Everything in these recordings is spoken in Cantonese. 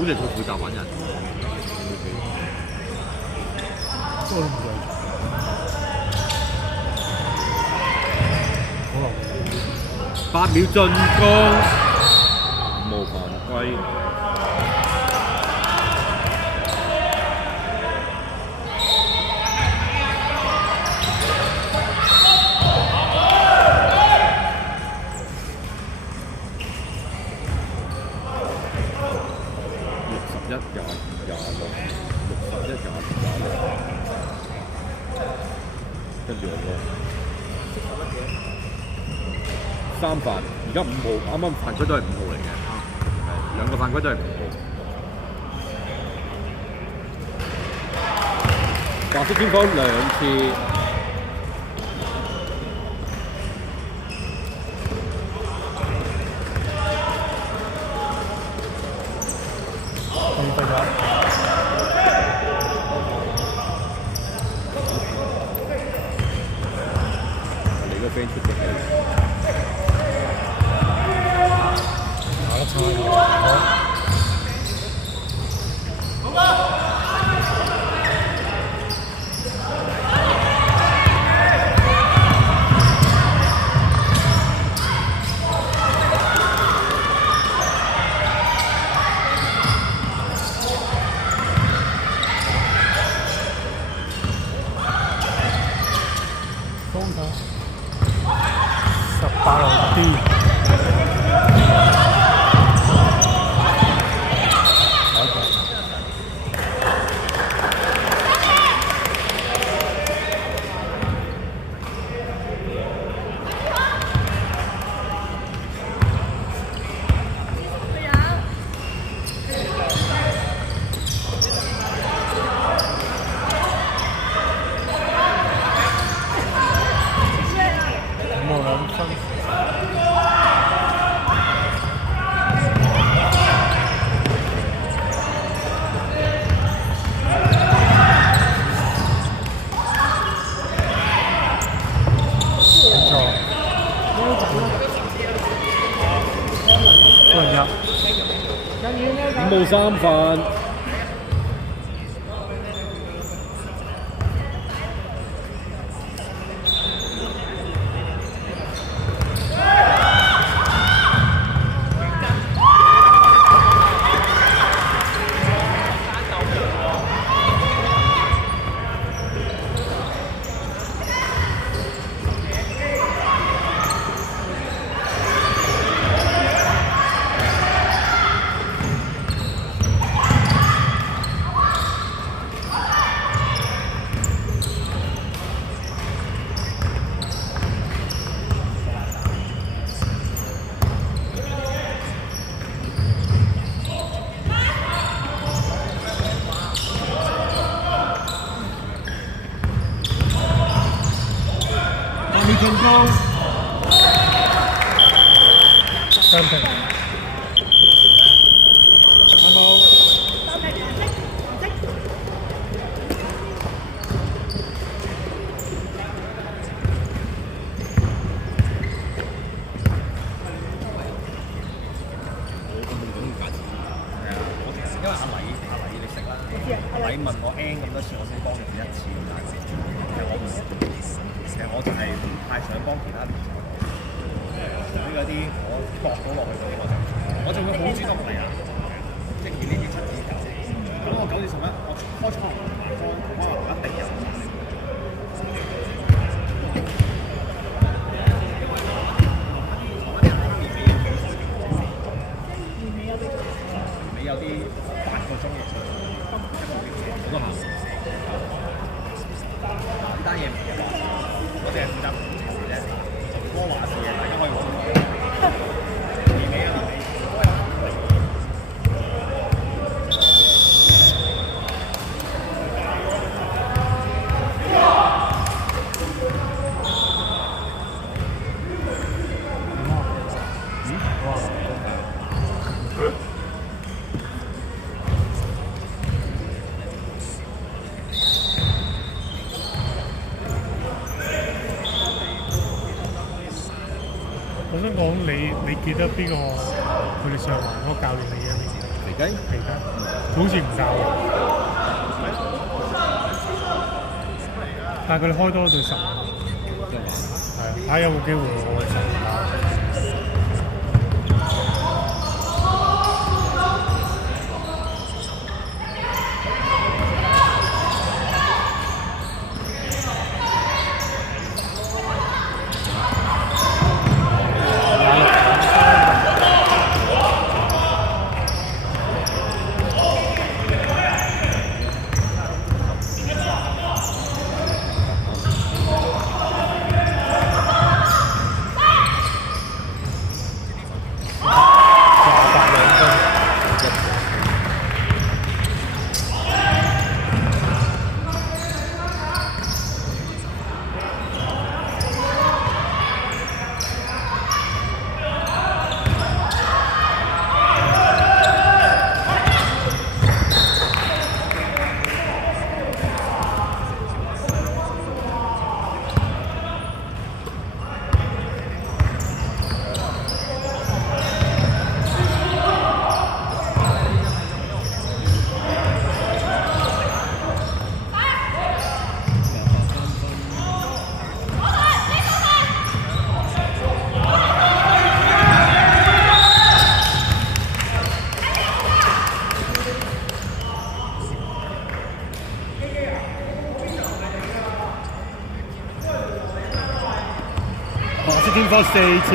好似佢負責揾人。我都唔記得咗。可能8秒進攻，無犯規。跟住我3犯，而家5號，啱啱犯規都係5號嚟嘅，係兩個犯規都係5號。白色天方2次。廢咗。你個 friend 出咗嚟。打得差。18號 D。5號3犯。進攻，暫停。有冇？因為阿禮你識啦，阿禮問我 N 咁多次，我先幫佢1次，但係其實我就係唔太想幫其他聯賽隊嗰啲，我搏到落去嗰啲我仲會好主動嚟啊！即係呢啲7至9，咁我9至11，我開初我一定有。有啲8個鐘嘅，好多下。呢單嘢唔係話，我哋係負責統籌嘅啫，就多話事嘅，大家可以揾我。年尾啊年尾，我想講你記得邊個佢哋上環嗰個教練嚟嘅？皮雞皮雞，好似唔夠，但係佢哋開多對10，即係話係啊，睇下有冇機會我10。天科4次。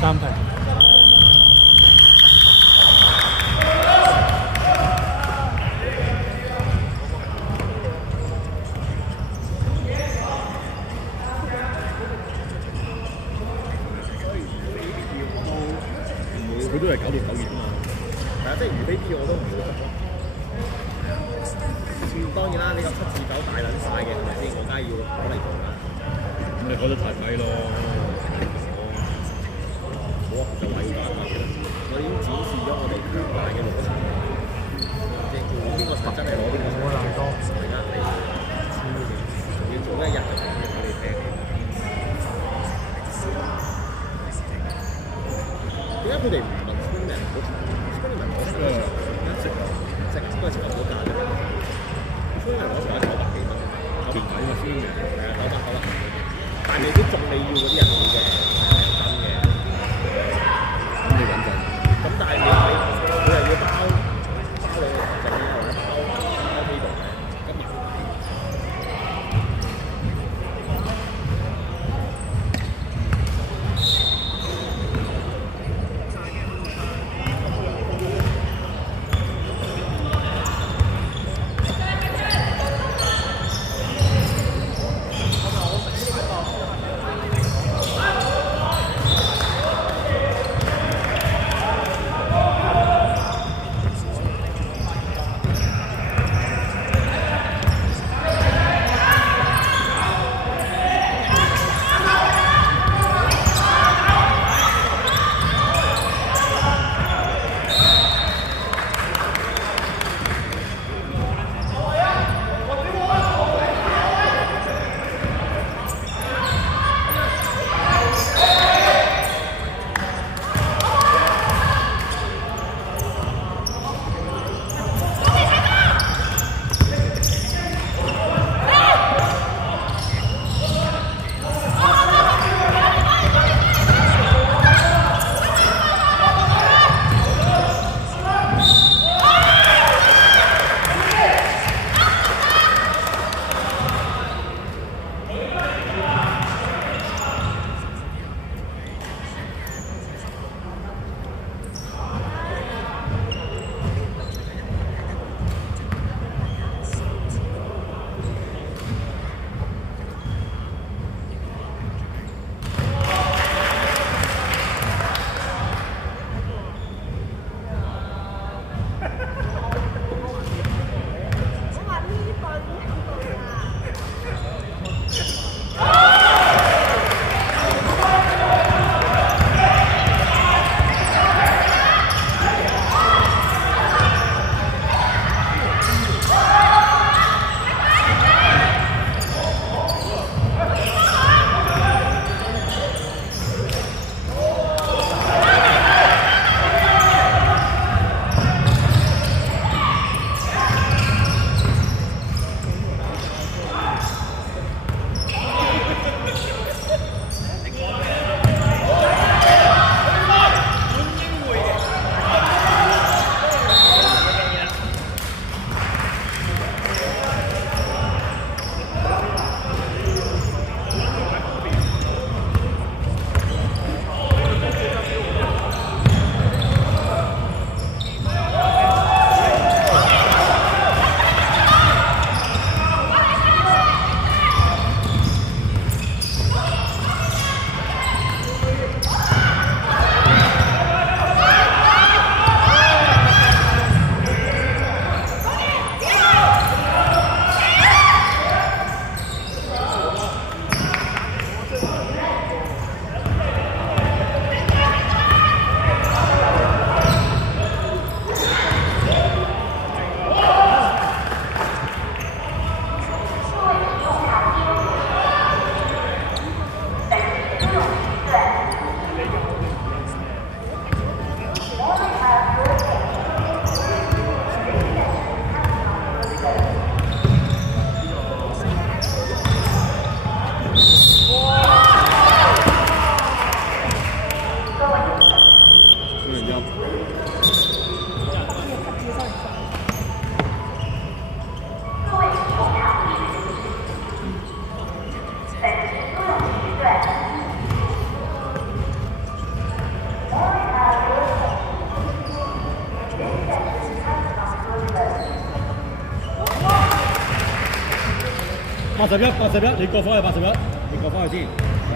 3平。佢都係9到9月啊嘛。係啊，即係如非必要我都唔會執咯。當然啦，你個7至9大撚晒嘅係咪先？我梗係要攞嚟做啦。咁你開得太低咯。好啊，就話要打壓嘅啦。我已經展示咗我哋強大嘅邏輯，即係邊個實質係攞邊個實質。大家嚟要做一日就講俾你聽。點解佢哋唔問 Springman 嗰場 ？Springman 嗰場一食應該食唔到價嘅。Springman 嗰場係900幾蚊，勁抵啊！Springman 係啊，900，但係都仲未要嗰啲人會嘅，真嘅。咁你穩陣。咁但係佢係要包你嘅就之後咧，包呢度嘅，咁麻煩。81，你過翻去81，你過翻去先，係。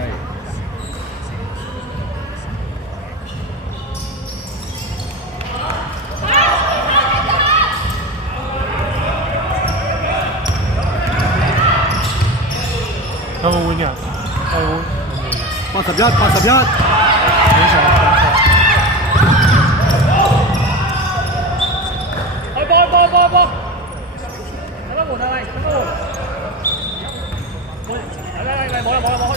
有冇換人？有冇81，冇錯。波！等得換啊，嚟，等得換。嚟，冇啦冇啦冇開。